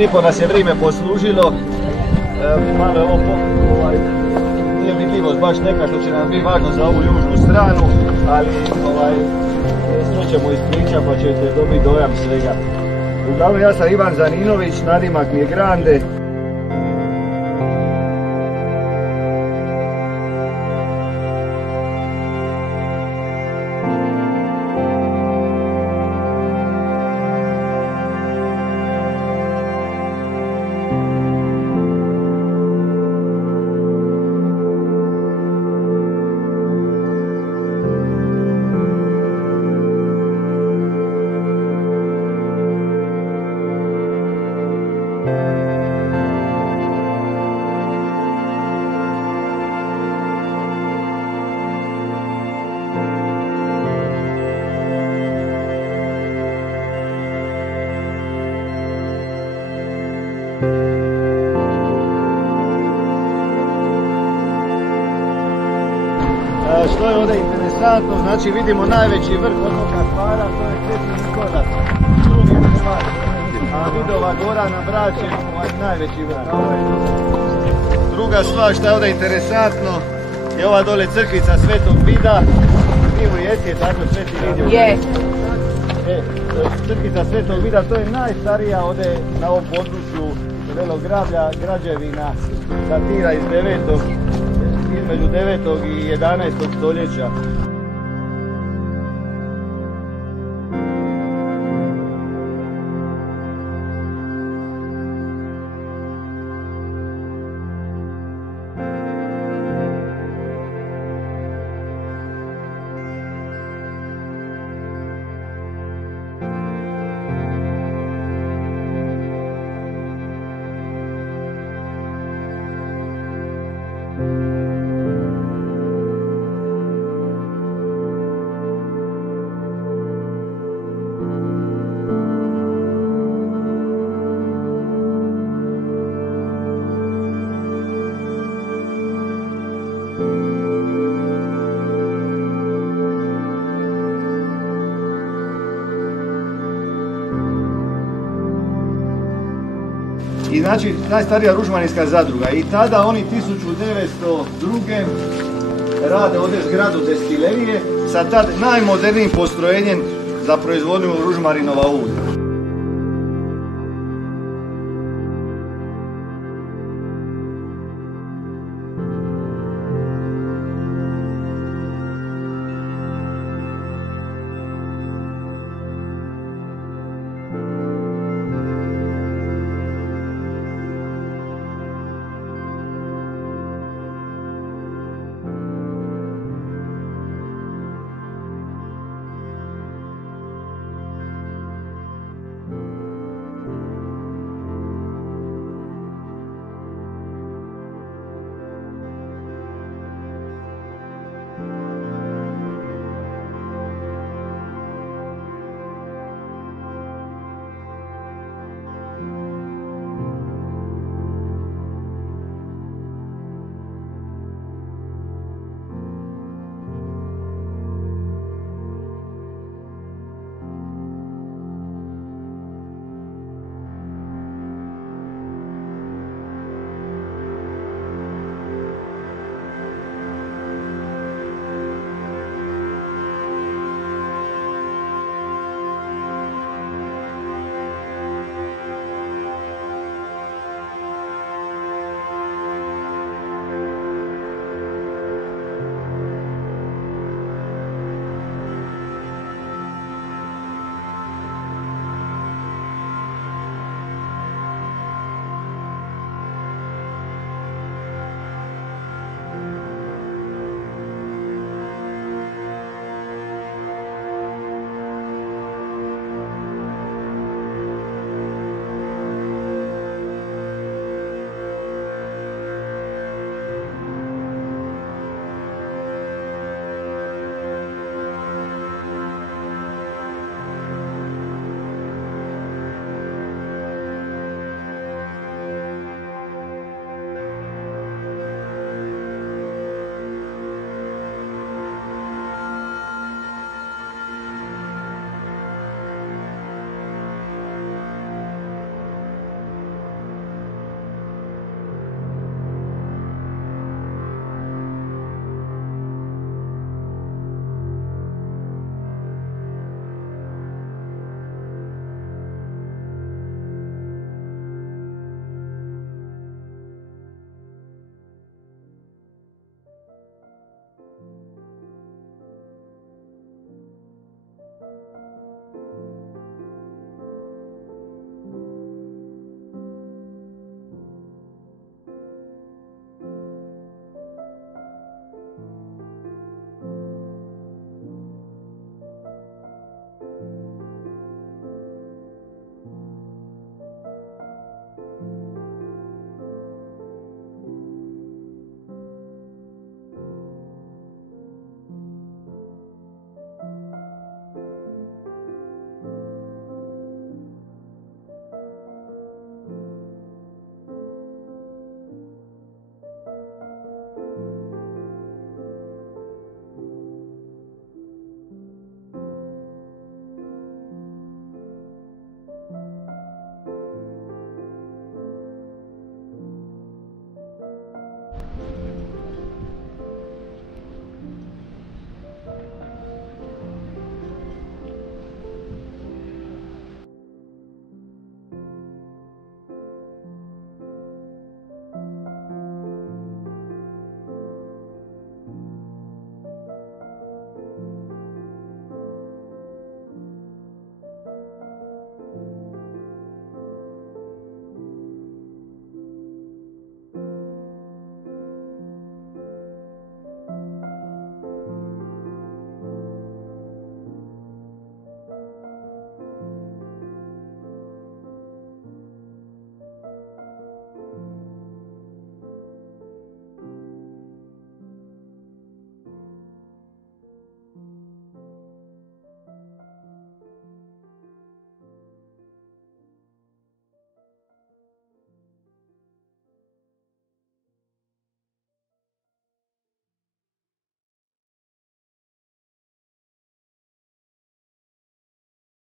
Tipo nas je vrijeme poslužilo, malo je ovo nije vidljivost baš neka što će nam biti važno za ovu južnu stranu, ali sve ćemo ispričati pa ćete dobiti dojam svega. Uglavnom ja sam Ivan Zaninović, nadimak mi je Grande. Što je ovdje interesantno, znači vidimo najveći vrh otoka Hvara, to je Sveti Nikolac, drugi Hrvat, a Vidova gora na Braču je najveći vrh. Druga stvar što je ovdje interesantno je ova dole crkvica Svetog Vida, mi u Rijeci je tako Sveti Vid. Je. Crkvica Svetog Vida, to je najstarija ovdje na ovom području Velograblja građevina, datira između 9. i 11. stoljeća. I znači najstarija ružmaninska zadruga i tada oni 1902. rade ovdje zgradu destilerije sa tad najmodernijim postrojenjem za proizvodnju ružmarinova ulja.